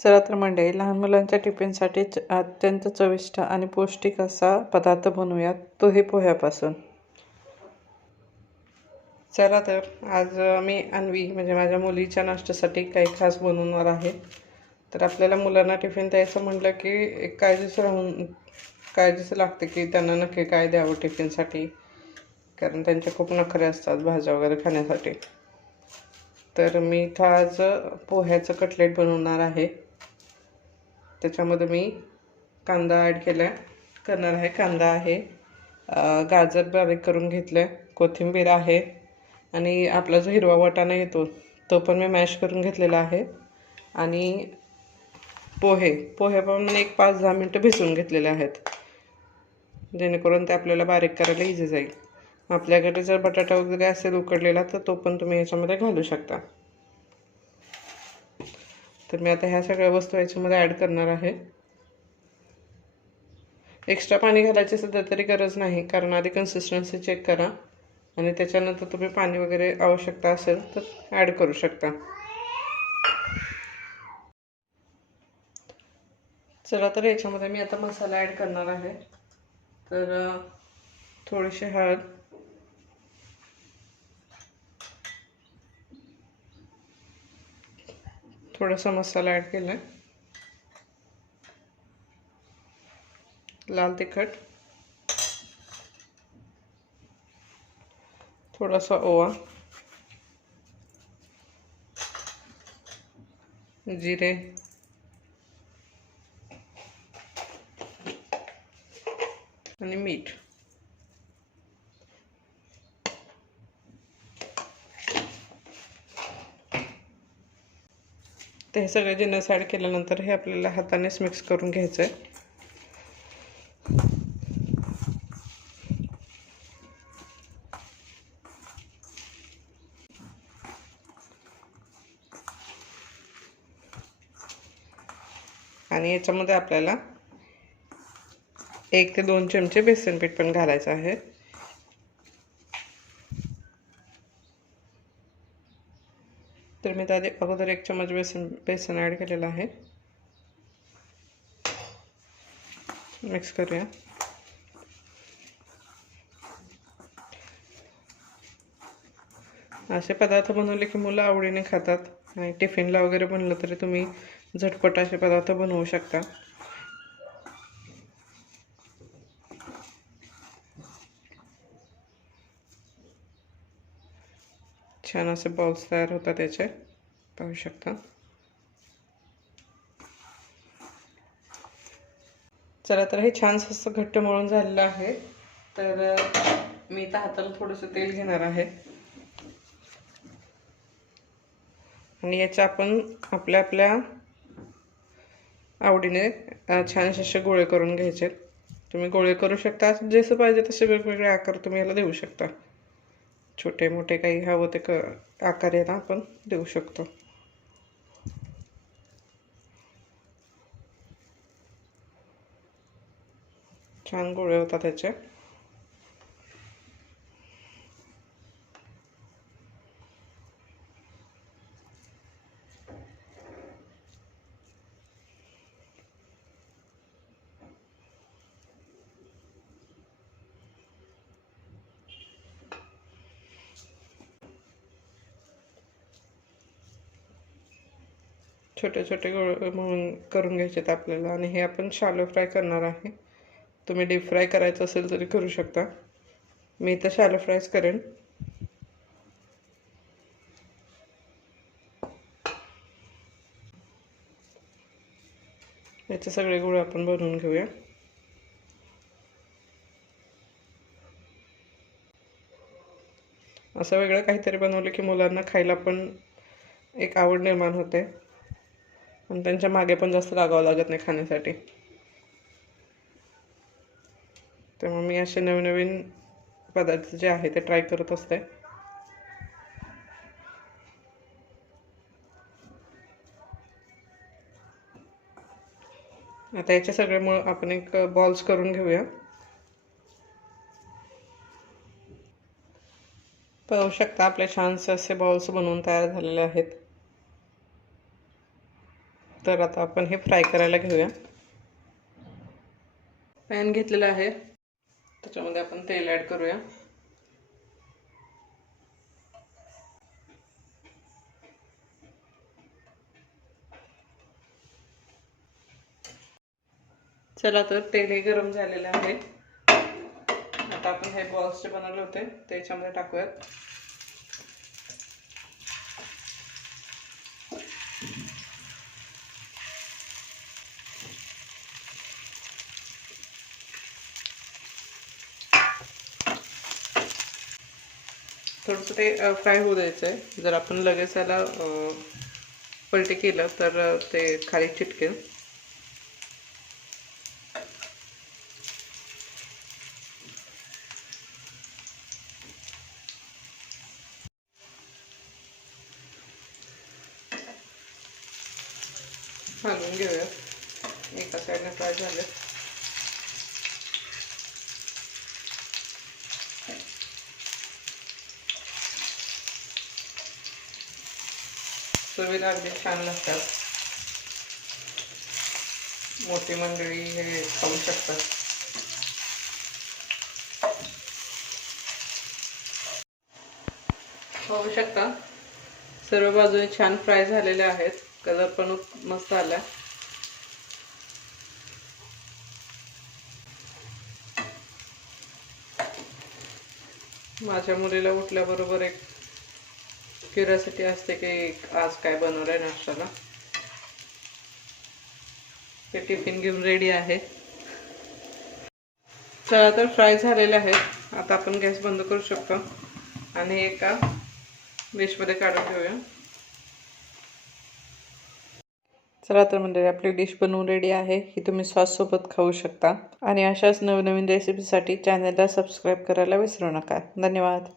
चला तर मंडळी, लहान मुलांच्या टिफिनसाठी अत्यंत चविष्ट आणि पौष्टिक असा पदार्थ बनवूयात, तोही पोह्यापासून. चला तर आज मी अन्वी म्हणजे माझ्या मुलीच्या नाश्त्यासाठी काही खास बनवणार आहे. तर आपल्याला मुलांना टिफिन द्यायचं म्हटलं की एक काळजीच लागते की त्यांना नक्की काय द्यावं टिफिनसाठी, कारण त्यांचे खूप नखरे असतात भाज्या वगैरे खाण्यासाठी. तर मी इथं आज पोह्याचं कटलेट बनवणार आहे. त्याच्यामध्ये मी कांदा करणार आहे. कांदा आहे, गाजर बारीक करून घेतलं आहे, कोथिंबीर आहे आणि आपला जो हिरवा वाटाणा येतो तो पण मी मॅश करून घेतलेला आहे. आणि पोहे पण मी एक 5-10 मिनटं भिजवून घेतलेले आहेत, जेणेकरून ते आपल्याला बारीक करायला इझी जाईल. आपल्याकडे जर बटाटा वगैरे असेल उकडलेला तर तो पण तुम्ही याच्यामध्ये घालू शकता. तर मी आता ह्या सगळ्या वस्तू याच्यामध्ये ॲड करणार आहे. एक्स्ट्रा पाणी घालायची सुद्धा तरी गरज नाही, कारण आधी कन्सिस्टन्सी चेक करा आणि त्याच्यानंतर तुम्ही पाणी वगैरे आवश्यकता असेल तर ॲड करू शकता. चला तर याच्यामध्ये मी आता मसाला ॲड करणार आहे. तर थोडीशी हळद, थोडासा मसाला ॲड केला आहे, लाल तिखट, थोडासा ओवा, जिरे, आणि मीठ. ते हे सगळे जिन्नस ॲड केल्यानंतर हे आपल्याला हातानेच मिक्स करून घ्यायचं आहे. आणि याच्यामध्ये आपल्याला 1 ते 2 चमचे बेसन पीठ पण घालायचं आहे. तर मी त्याआधी अगोदर 1 चमच बेसन ॲड केलेलं आहे. मिक्स करूया. असे पदार्थ बनवले की मुलं आवडीने खातात आणि टिफिनला वगैरे बनलं तरी तुम्ही झटपट असे पदार्थ बनवू शकता. छान असे बॉल्स तयार होतात त्याचे, पाहू शकता. चला तर हे छान असं घट्ट मळून झालेलं आहे. तर मी इथं हाताला थोडंसं तेल घेणार आहे आणि याच्या आपण आपल्या आपल्या आवडीने छानसे असे गोळे करून घ्यायचे. तुम्ही गोळे करू शकता, जसं पाहिजे तसे वेगवेगळे आकार तुम्ही याला देऊ शकता. छोटे मोठे काही हवं ते आकार याला आपण देऊ शकतो. छान गोळे होतात त्याचे. छोटे छोटे गोळे म्हणून करून घ्यायचे आपल्याला. आणि हे आपण शॅलो फ्राय करणार आहे. तुम्ही डीप फ्राय करायचं असेल तरी करू शकता. मी इथं शॅलो फ्रायच करेन. याचे सगळे गोळे आपण बनवून घेऊया. असं वेगळं काहीतरी बनवलं की मुलांना खायला पण एक आवड निर्माण होते आणि त्यांच्या मागे पण जास्त लागावं लागत नाही खाण्यासाठी. त्यामुळे मी असे नवीन नवीन पदार्थ जे आहे ते ट्राय करत असते. आता याचे सगळे आपण एक बॉल्स करून घेऊया. पाहू शकता आपले छानसे असे बॉल्स बनवून तयार झालेले आहेत. तर आता आपण हे फ्राय करायला घेऊया. पॅन घेतलेला आहे, त्याच्यामध्ये आपण तेल ॲड करूया. चला तर तेलही गरम झालेलं आहे. आता आपण हे बॉल्स जे बनवले होते ते याच्यामध्ये टाकूयात. थोडंसं ते फ्राय होऊ द्यायचं आहे. जर आपण लगेच त्याला पलटी केलं तर ते खाली चिटकेल. हलवून घेऊया. एका साईडने फ्राय झाले. चवीला अगदी छान लागतात. मोठी मंडळी हे खाऊ शकतात. पाहू शकता सर्व बाजूने छान फ्राय झालेले आहेत. कलर पण मस्त आला. माझ्या मुलीला उठल्याबरोबर एक क्युरिओसिटी असते की आज काय बनवलंय नाश्त्याला. ते टिफिन घेऊन रेडी आहे. चला तर फ्राय झालेले आहेत. आता आपण गॅस बंद करू शकतो आणि एका डिशमध्ये काढून घेऊया. चला तर मंडळी, आपली डिश बनवून रेडी आहे. ही तुम्ही सॉससोबत खाऊ शकता. आणि अशाच नवनवीन रेसिपीसाठी चॅनलला सबस्क्राईब करायला विसरू नका. धन्यवाद.